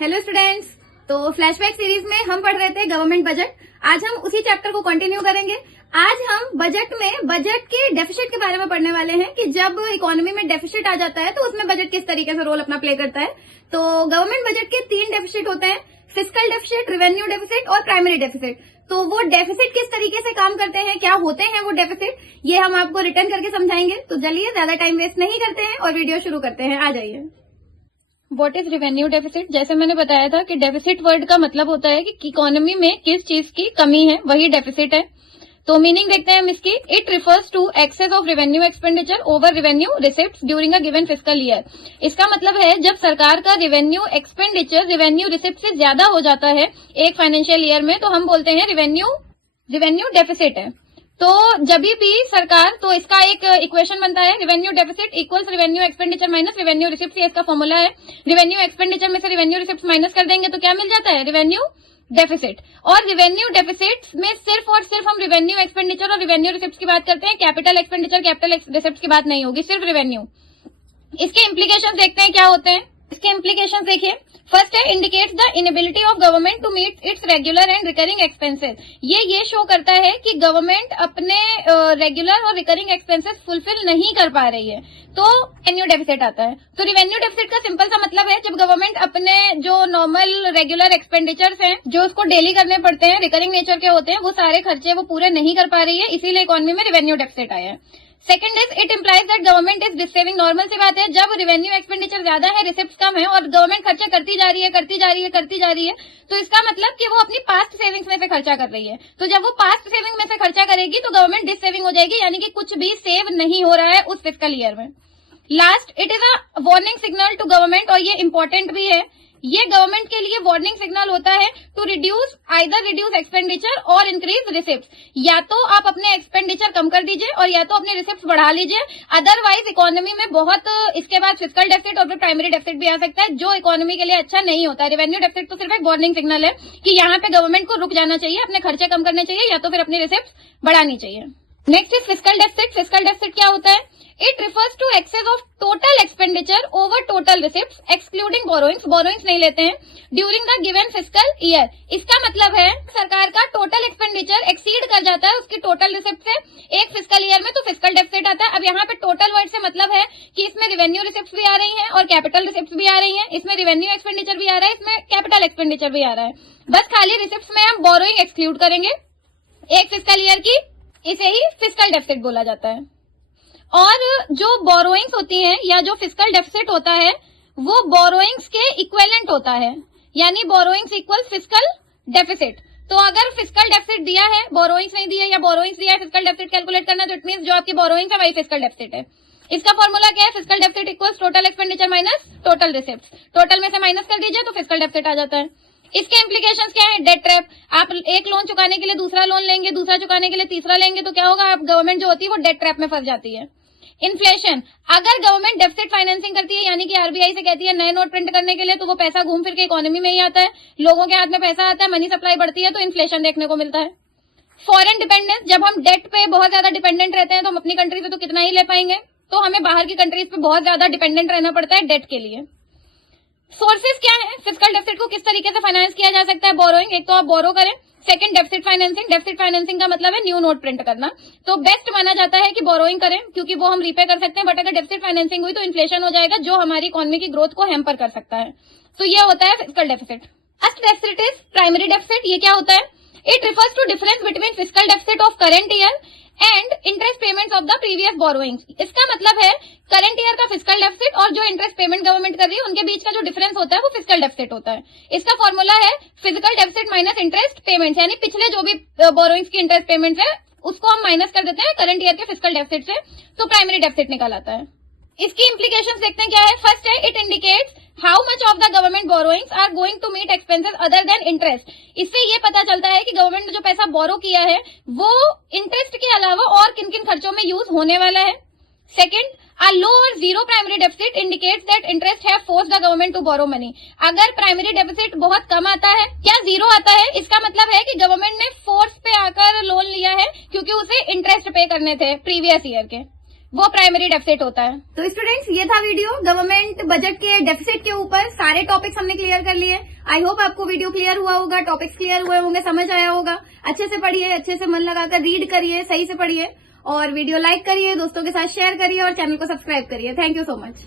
Hello students. तो flashback series में हम पढ़ रहे थे गवर्नमेंट बजट। आज हम उसी चैप्टर को कंटिन्यू करेंगे। आज हम बजट के डेफिसिट के बारे में पढ़ने वाले हैं कि जब इकोनॉमी में डेफिसिट आ जाता है तो उसमें बजट किस तरीके से रोल अपना प्ले करता है। तो गवर्नमेंट बजट के 3 डेफिसिट होते हैं, फिस्कल डेफिसिट, रेवेन्यू डेफिसिट और प्राइमरी डेफिसिट। तो वो डेफिसिट किस तरीके से काम करते हैं, क्या होते हैं वो डेफिसिट, ये हम आपको रिटर्न करके समझाएंगे। तो चलिए ज्यादा टाइम वेस्ट नहीं करते हैं और वीडियो शुरू करते हैं। आ जाइए। What is revenue deficit? जैसे मैंने बताया था कि डेफिसिट वर्ड का मतलब होता है कि इकोनॉमी में किस चीज की कमी है, वही डेफिसिट है। तो मीनिंग देखते हैं हम इसकी। It refers to excess of revenue expenditure over revenue receipts during a given fiscal year. इसका मतलब है जब सरकार का रेवेन्यू एक्सपेंडिचर रेवेन्यू रिसिप्ट से ज्यादा हो जाता है एक फाइनेंशियल ईयर में, तो हम बोलते हैं रेवेन्यू डेफिसिट है। तो जब भी सरकार, तो इसका एक इक्वेशन बनता है, revenue deficit equals revenue expenditure minus revenue receipt. ये इसका फॉर्मूला है। रेवेन्यू एक्सपेंडिचर में से रेवेन्यू रिसिप्ट माइनस कर देंगे तो क्या मिल जाता है? Revenue deficit. और रेवेन्यू डेफिसिट में सिर्फ और सिर्फ हम रेवेन्यू एक्सपेंडिचर और रेवेन्यू रिसिप्ट की बात करते हैं। कैपिटल एक्सपेंडिचर, कैपिटल रिसिप्ट की बात नहीं होगी, सिर्फ रेवेन्यू। इसके इम्प्लीकेशन देखते हैं क्या होते हैं। इसके इम्प्लीकेशन देखिए। फर्स्ट है, indicates the inability of government to meet its regular and recurring expenses. ये शो करता है कि गवर्नमेंट अपने रेगुलर और रिकरिंग एक्सपेंसेस फुलफिल नहीं कर पा रही है, तो रेवेन्यू डेफिसिट आता है। तो रेवेन्यू डेफिसिट का सिंपल सा मतलब है जब गवर्नमेंट अपने जो नॉर्मल रेगुलर एक्सपेंडिचर्स हैं, जो उसको डेली करने पड़ते हैं, रिकरिंग नेचर के होते हैं, वो सारे खर्चे वो पूरे नहीं कर पा रही है, इसीलिए इकोनॉमी में रेवेन्यू डेफिसिट आया है। Second is, it implies that government is deceiving. Normal सी बात है, जब रेवेन्यू एक्सपेंडिचर ज्यादा है, रिसिप्ट कम है और गवर्नमेंट खर्चा करती जा रही है, तो इसका मतलब कि वो अपनी पास्ट सेविंग्स में से खर्चा कर रही है। तो जब वो पास्ट सेविंग में से खर्चा करेगी तो गवर्नमेंट डिसेविंग हो जाएगी, यानी कि कुछ भी सेव नहीं हो रहा है उस फिस्कल ईयर में। Last, it is a warning signal to government, और ये इंपॉर्टेंट भी है। ये गवर्नमेंट के लिए वार्निंग सिग्नल होता है टू आइदर रिड्यूस एक्सपेंडिचर और इंक्रीज रिसिप्ट। या तो आप अपने एक्सपेंडिचर कम कर दीजिए और या तो अपने रिसिप्ट बढ़ा लीजिए, अदरवाइज इकोनॉमी में बहुत इसके बाद फिस्कल डेफिसिट और फिर प्राइमरी डेफिसिट भी आ सकता है, जो इकोनॉमी के लिए अच्छा नहीं होता है। रेवेन्यू डेफिसिट तो सिर्फ एक वार्निंग सिग्नल है कि यहाँ पे गवर्नमेंट को रुक जाना चाहिए, अपने खर्चे कम करने चाहिए या तो फिर अपनी रिसिप्ट बढ़ानी चाहिए। Next is fiscal deficit. Fiscal deficit क्या होता है? It refers to excess of total expenditure over total receipts excluding borrowings नहीं लेते हैं, during the given fiscal year. इसका मतलब है सरकार का टोटल एक्सपेंडिचर एक्सीड कर जाता है उसकी टोटल रिसिप्ट से एक फिस्कल ईयर में, तो फिस्कल डेफिसिट आता है। अब यहाँ पे टोटल वर्ड से मतलब है कि इसमें रेवेन्यू रिसिप्ट भी आ रही है और कैपिटल रिसिप्ट भी आ रही है, इसमें रेवेन्यू एक्सपेंडिचर भी आ रहा है, इसमें कैपिटल एक्सपेंडिचर भी आ रहा है। बस खाली रिसिप्ट में हम बोरोइंग एक्सक्लूड करेंगे एक फिस्कल ईयर की, इसे ही फिस्कल डेफिसिट बोला जाता है। और जो बोरोइंग्स होती हैं या जो फिस्कल डेफिसिट होता है वो बोरोइंग्स के इक्विवेलेंट होता है, यानी बोरोइंग्स इक्वल फिस्कल डेफिसिट। तो अगर फिस्कल डेफिसिट दिया है, बोरोइंग्स नहीं दिया या बोरोइंग्स दिया है, फिस्कल डेफिसिट कैलकुलेट करना, तो इट मींस जो आपकी बोरोइंग्स है वही फिस्कल डेफिसिट है। इसका फॉर्मूला क्या है? Fiscal deficit equals total expenditure minus total receipt. Total में से माइनस कर दीजिए तो फिस्कल डेफिसिट आ जाता है। इसके इम्प्लीकेशंस क्या है? Debt trap. आप एक लोन चुकाने के लिए दूसरा लोन लेंगे, दूसरा चुकाने के लिए तीसरा लेंगे, तो क्या होगा? आप गवर्नमेंट जो होती है वो डेट ट्रैप में फंस जाती है। इन्फ्लेशन, अगर गवर्नमेंट डेफिसिट फाइनेंसिंग करती है, यानी कि आरबीआई से कहती है नए नोट प्रिंट करने के लिए, तो वो पैसा घूम फिर के इकोनॉमी में ही आता है, लोगों के हाथ में पैसा आता है, मनी सप्लाई बढ़ती है, तो इन्फ्लेशन देखने को मिलता है। फॉरेन डिपेंडेंस, जब हम डेट पे बहुत ज्यादा डिपेंडेंट रहते हैं तो हम अपनी कंट्री से तो कितना ही ले पाएंगे, तो हमें बाहर की कंट्रीज पे बहुत ज्यादा डिपेंडेंट रहना पड़ता है डेट के लिए। सोर्सेज क्या है? फिस्कल डेफिसिट को किस तरीके से फाइनेंस किया जा सकता है? बोरोइंग, एक तो आप बोरो करें। Second, deficit financing. Deficit financing का मतलब है न्यू नोट प्रिंट करना, तो बेस्ट माना जाता है कि बोरोइंग करें क्योंकि वो हम रीपे कर सकते हैं। बट अगर डेफिसिट फाइनेंसिंग हुई तो इन्फ्लेशन हो जाएगा, जो हमारी इकोनॉमी की ग्रोथ को हैम्पर कर सकता है। तो ये होता है fiscal deficit. First deficit is primary deficit. ये क्या होता है? It refers to difference between fiscal deficit of current year and interest payments of the previous borrowings. इसका मतलब है करंट ईयर का फिस्कल डेफिसिट और जो इंटरेस्ट पेमेंट गवर्नमेंट कर रही है उनके बीच का जो डिफरेंस होता है वो फिस्कल डेफिसिट होता है। इसका फॉर्मूला है physical deficit minus interest payments, यानी पिछले जो भी बोरोइंग्स की इंटरेस्ट पेमेंट्स है उसको हम माइनस कर देते हैं करंट ईयर के फिस्कल डेफिसिट से, तो प्राइमरी डेफिसिट निकल आता है। इसकी इम्प्लीकेशंस देखते हैं क्या है। फर्स्ट है, it indicates how much of the government borrowings are going to meet expenses other than interest. इससे ये पता चलता है कि गवर्नमेंट ने जो पैसा बोरो किया है वो इंटरेस्ट के अलावा और किन किन खर्चों में यूज होने वाला है। Second, a low or zero primary deficit indicates that interest have forced the government to borrow money। अगर प्राइमरी डेफिसिट बहुत कम आता है या जीरो आता है, इसका मतलब है कि गवर्नमेंट ने फोर्स पे आकर लोन लिया है क्योंकि उसे इंटरेस्ट पे करने थे प्रीवियस ईयर के। वो प्राइमरी डेफिसिट होता है। तो स्टूडेंट्स, ये था वीडियो गवर्नमेंट बजट के डेफिसिट के ऊपर। सारे टॉपिक्स हमने क्लियर कर लिए। आई होप आपको वीडियो क्लियर हुआ होगा, टॉपिक्स क्लियर हुए होंगे, समझ आया होगा। अच्छे से पढ़िए, अच्छे से मन लगाकर रीड करिए, सही से पढ़िए और वीडियो लाइक करिए, दोस्तों के साथ शेयर करिए और चैनल को सब्सक्राइब करिए। Thank you so much.